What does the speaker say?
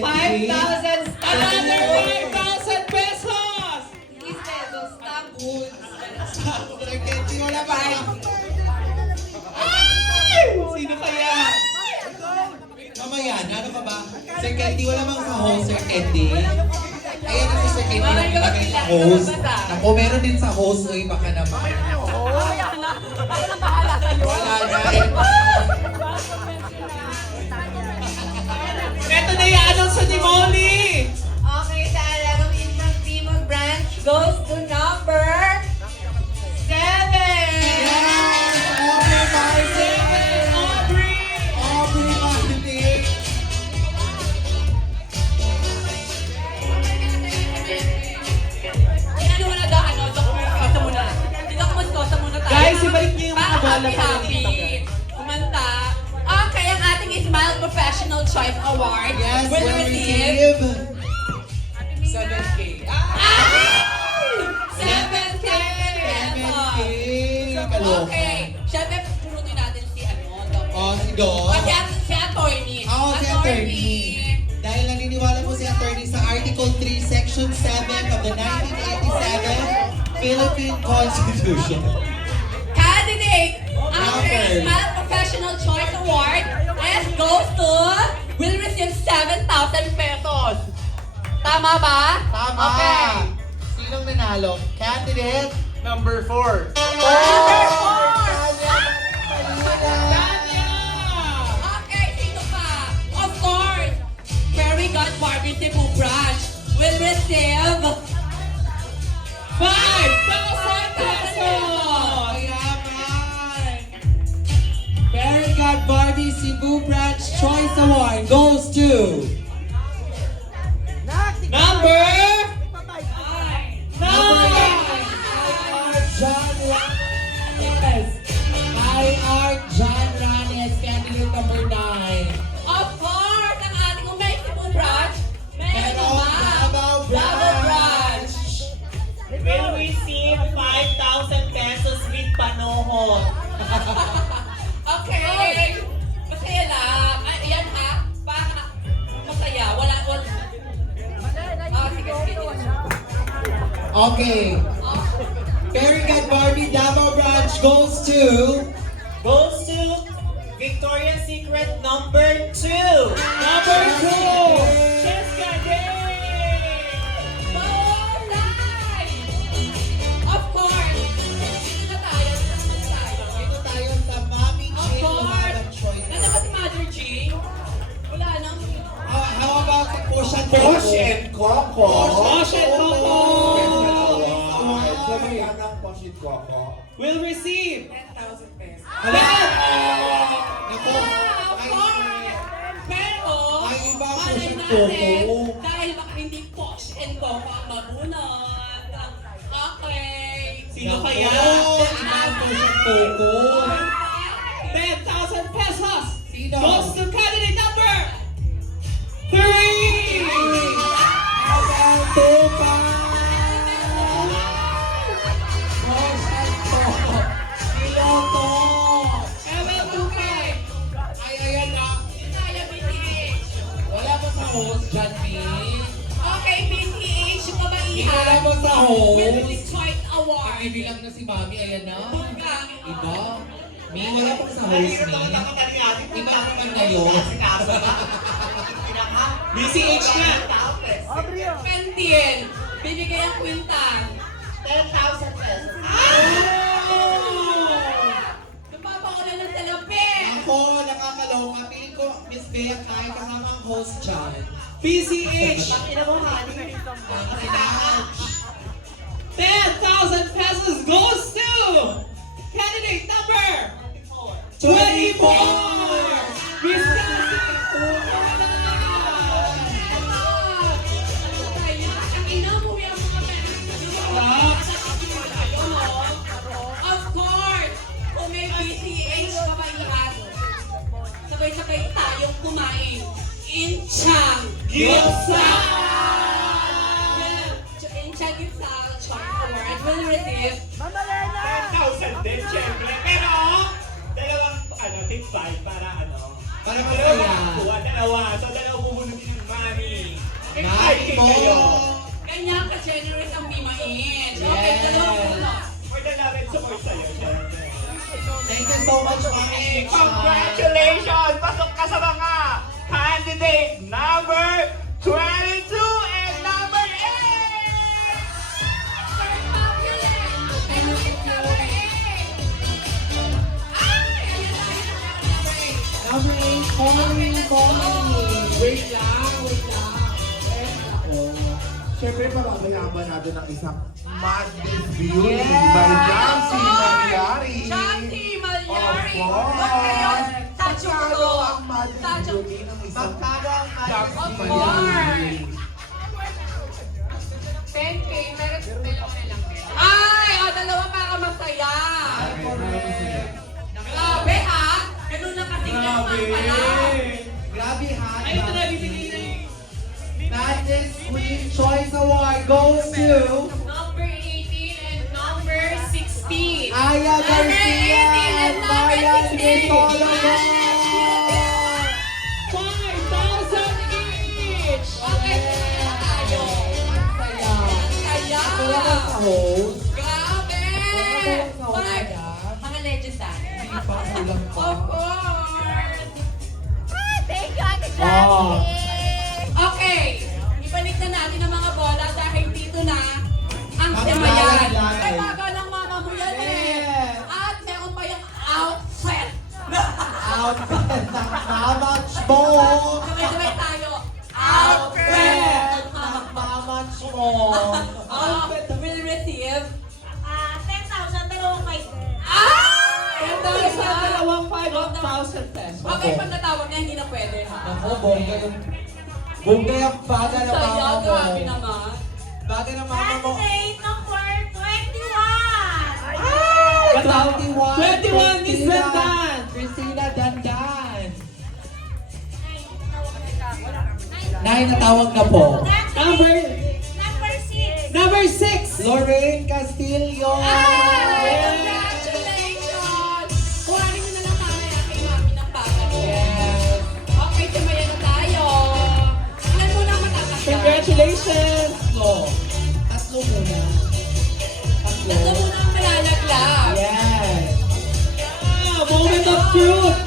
Candy. 5,000 Another 5,000 pesos! These pesos, stock goods. Sir Candy, wala pa. Ay! Sino kaya? Mamaya, ano ka ba? Sir Candy, wala bang sa host, Sir Candy? Ayan na si Sir Candy na ilagay sa host. Naku, meron din sa host. Uy, baka naman. Wala na. Ito na yung anong sa ni Molly. Okay, sa Alagang Infant Timog branch goes to number 7. Aubrey Martin! Aubrey Martin! Ay, ano muna daw, ano? Kosa muna. Dito ko kosa muna tayo. Guys, ibalik niyo yung mga bola sa happy. Kumanta. Okay, ang ating Smile Professional Choice Award Yes, will we'll receive receive 7K. 7K pesos. Kaloka. Okay. Siyempre, punutin natin si ano, Doc. Oh, si Don. Si attorney. Oo, si attorney. Dahil naniniwala mo si attorney sa Article 3, Section 7 of the 1987 Philippine Constitution. Candidate, ang Number. Smile Professional Choice Award is goes to, will receive 7,000 pesos. Tama ba? Tama. Okay. Sinong nanalo? Candidate Number 4. Number 4. Okay, sino pa? Of course, Fairy God Barbie Cebu branch will receive 5,000 pesos! Yaman! Very God Barbie Cebu Branch Choice Award goes to number 9! John Ranes! I.R. John Ranes, candidate number 9. Of course, ang ating Umay Cebu branch, meron Pero ba? Davao Davao Branch! Will receive 5,000 pesos with panoho. Okay. Masaya lang. Ay, ayan ha. Masaya. Wala. Sige. Okay. Very God Barbie Davao Branch goes to Goes to Victoria's Secret number 2. number 2! Cheska Day! Maulay! Of course. Dito na tayo. Dito tayo sa Mommy Of Jane course. Umagan Choice. Nasa ba si Mother G? Wala nang. How about si Push and Push and Coco. Push and Coco! Sabi yan ang Push and Coco. Will receive 10,000 pesos. Hala! Naku, Of ay, course. Pero, ay iba ang malay Push and natin, Coco. dahil baka hindi Posh and Coco ang mabunot. Okay. Sino kaya? Iba ang Push and Coco. 10,000 pesos Sino? goes to candidate number 3. Tupa! Push and Coco. Piloto! Okay. Ay, ayan na. Kaya BTH. Wala ba sa host, John P? Okay, BTH, yung Wala kabaihan. ba sa Will host? receive Choice Award. Ay, bilang na si Mami, ayan na. Hanggang. Iba? Mi, wala pang sa host, Mi. Iba naman ngayon. BCH na. Pendien. Bibigay ang kwintan. 10,000 pesos. Tumapaw na ng salapi. Ako, nakakaloka. Piling ko, Miss Bea, kaya kasama ang host dyan. PCH, Relax. 10,000 pesos goes to candidate number 24. Miss Ang ina mo yung mga Of course, kung may BTH kabaihan, sabay-sabay tayong kumain. Inchang Gyoza! Inchang Gyoza Choice Award will receive 10,000 din, syempre. Pero, dalawang, tip 5 para Para Dalawa masaya. makakuha, dalawa. So, dalawa bubulutin yung money. Mami mo. Ganyan ka-generous ang Mima-in. Okay, dalawang puno. Pwede namin support sa'yo, syempre. Thank you so much, Mami. Congratulations! Pasok ka sa mga candidate number 22 and number 8! Number 8, calling. Wait lang. Syempre, pagkakayaban natin ng isang Madness Beauty by Jamsi Malyari. Shanti Malyari! Of course. Ba't kayo? Touch your Magkano floor. ang Madness Touch your- Beauty ng isang Magkano ang Jamsi Of Malyari? course. 10K, meron dalawa na lang. Ay! O, dalawa para masaya. Grabe ha? Ganun na kasi naman pala. Grabe ha. Ay, ito na, bibigay na eh. Madness Queen Choice Award goes to Number 18 and number 16. Aya Number Garcia 18 and and number Marian 16. Bisologo. 5,000 each! Okay, na tayo. Saya. Saya. Wala ka sa host. Grabe! Wala ka sa host. Mark, mga legends tayo. Hindi pa kulang pa. Of course! Thank you, Ate Oh. Jamie. Okay, ibalik na natin ang mga bola dahil dito na ang Ang simayan. lalay. Ay, baga ng mama mo yan eh. Yes. At meron pa yung outfit. Outfit ng mamach mo. Sabay-sabay tayo. Outfit! Ng mamach mo. Outfit will receive. 10,000, dalawang fight. Ay! Sa dalawang 5,000 pesos. Okay, pag natawag na, hindi na pwede ha. Ako, bongga yung... Bongga yung baga ng Saya, mama mo. grabe naman. Baga ng mama mo. Candidate number 21. 21. 21 is Dandan. Christina Dandan. Nine natawag na po. Number Number 6. number 6. Lorraine Castillo. Ay! Congratulations! Kuhanin mo na lang sana yung aking mami ng bata mo. Yes. Okay, sumayan na tayo. Ilan mo na matatagyan? Congratulations. Tatlo muna. Tatlo mo na ang malalaglag. Yes. Moment of truth.